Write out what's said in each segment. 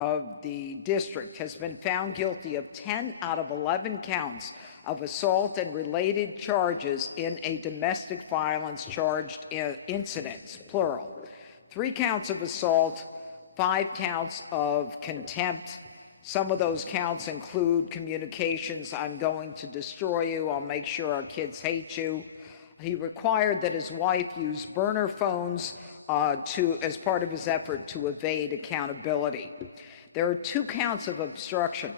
of the district has been found guilty of 10 out of 11 counts of assault and related charges in a domestic violence charged incidents, plural. 3 counts of assault, 5 counts of contempt. Some of those counts include communications, I'm going to destroy you, I'll make sure our kids hate you. He required that his wife use burner phones as part of his effort to evade accountability. There are 2 counts of obstruction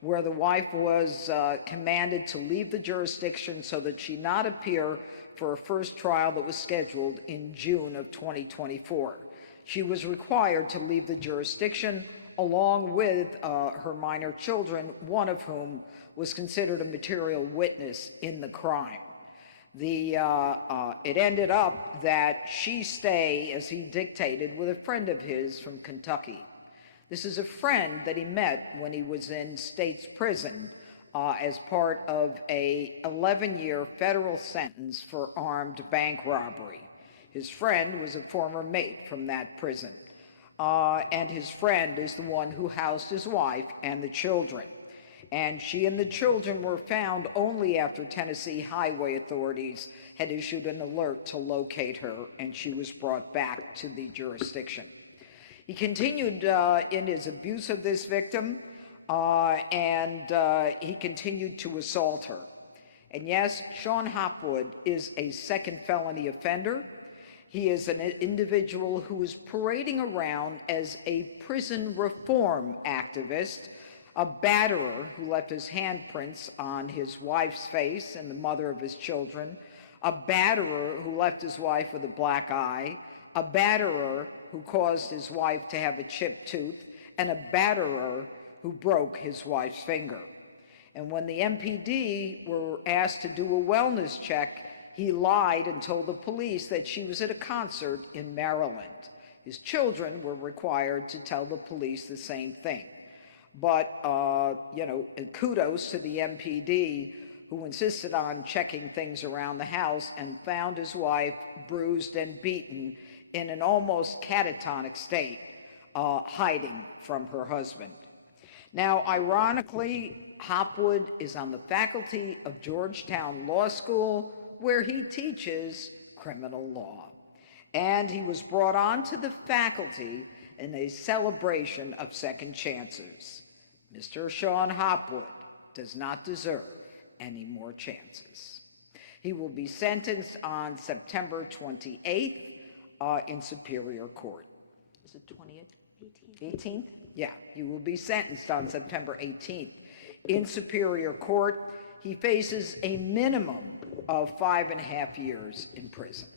where the wife was commanded to leave the jurisdiction so that she not appear for a first trial that was scheduled in June of 2024. She was required to leave the jurisdiction along with her minor children, one of whom was considered a material witness in the crime. It ended up that she stay, as he dictated, with a friend of his from Kentucky. This is a friend that he met when he was in state's prison as part of a 11-year federal sentence for armed bank robbery. His friend was a former mate from that prison. And his friend is the one who housed his wife and the children. And she and the children were found only after Tennessee highway authorities had issued an alert to locate her, and she was brought back to the jurisdiction. He continued in his abuse of this victim, and he continued to assault her. And yes, Sean Hopwood is a second felony offender. He is an individual who is parading around as a prison reform activist, a batterer who left his handprints on his wife's face and the mother of his children, a batterer who left his wife with a black eye, a batterer who caused his wife to have a chipped tooth, and a batterer who broke his wife's finger. And when the MPD were asked to do a wellness check, he lied and told the police that she was at a concert in Maryland. His children were required to tell the police the same thing. But, kudos to the MPD who insisted on checking things around the house and found his wife bruised and beaten in an almost catatonic state, hiding from her husband. Now, ironically, Hopwood is on the faculty of Georgetown Law School, where he teaches criminal law. And he was brought onto the faculty in a celebration of second chances. Mr. Sean Hopwood does not deserve any more chances. He will be sentenced on September 28th in Superior Court. Is it 20th? 18th? Yeah, he will be sentenced on September 18th in Superior Court. He faces a minimum of 5.5 years in prison.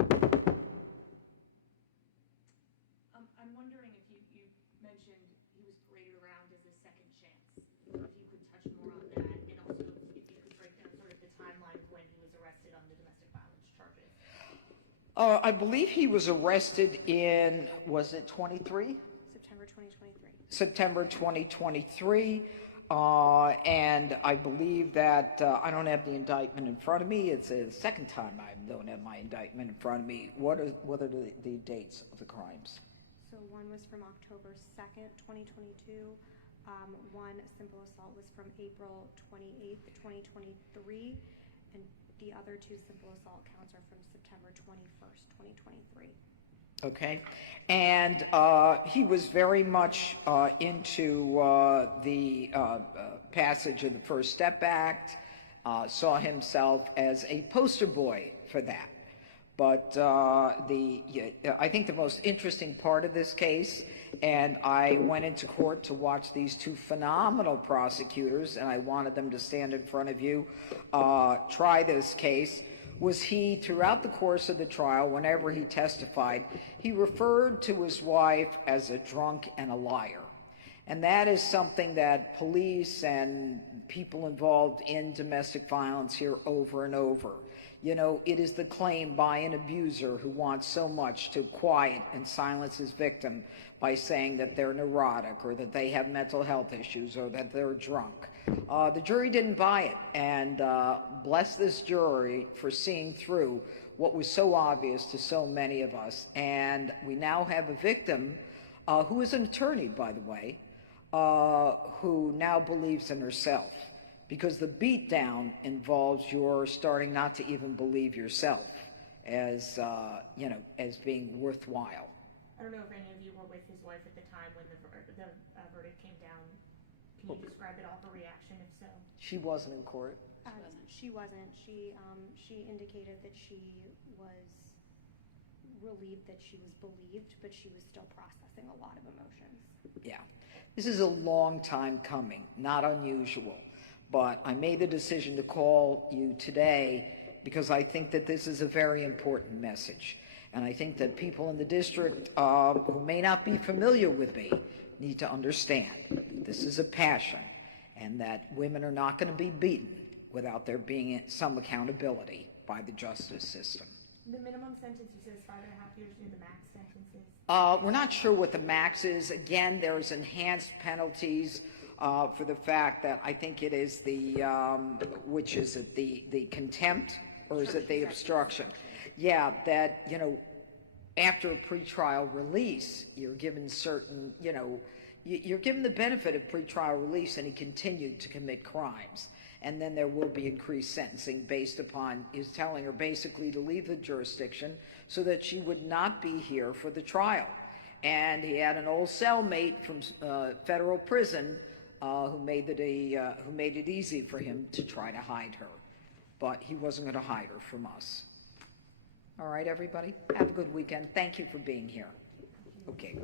I'm wondering if you mentioned he was paraded around as a second chance. If you could touch more on that, and also if you could break down sort of the timeline of when he was arrested on the domestic violence charges. I believe he was arrested in, was it 23? September 2023. September 2023. And I believe that I don't have the indictment in front of me. It's the second time I don't have my indictment in front of me. What are the dates of the crimes? So one was from October 2nd, 2022. One simple assault was from April 28th, 2023. And the other 2 simple assault counts are from September 21st, 2023. Okay, and he was very much into the passage of the First Step Act, saw himself as a poster boy for that. But I think the most interesting part of this case, and I went into court to watch these 2 phenomenal prosecutors, and I wanted them to stand in front of you, try this case, was he, throughout the course of the trial, whenever he testified, he referred to his wife as a drunk and a liar. And that is something that police and people involved in domestic violence hear over and over. You know, it is the claim by an abuser who wants so much to quiet and silence his victim by saying that they're neurotic or that they have mental health issues or that they're drunk. The jury didn't buy it, and bless this jury for seeing through what was so obvious to so many of us. And we now have a victim who is an attorney, by the way, who now believes in herself, because the beatdown involves your starting not to even believe yourself as, as being worthwhile. I don't know if any of you were with his wife at the time when the verdict came down. Can you describe at all her reaction, if so? She wasn't in court. She wasn't. She indicated that she was relieved that she was believed, but she was still processing a lot of emotions. Yeah. This is a long time coming, not unusual. But I made the decision to call you today because I think that this is a very important message. And I think that people in the district who may not be familiar with me need to understand this is a passion, and that women are not going to be beaten without there being some accountability by the justice system. The minimum sentence, you said, is 5.5 years. Do the max sentences? We're not sure what the max is. Again, there's enhanced penalties for the fact that I think it is the, which is it, the contempt, or is it the obstruction? Yeah, that, after a pretrial release, you're given certain, you're given the benefit of pretrial release, and he continued to commit crimes. And then there will be increased sentencing based upon his telling her basically to leave the jurisdiction so that she would not be here for the trial. And he had an old cellmate from federal prison who made it easy for him to try to hide her. But he wasn't going to hide her from us. All right, everybody? Have a good weekend. Thank you for being here. Okay.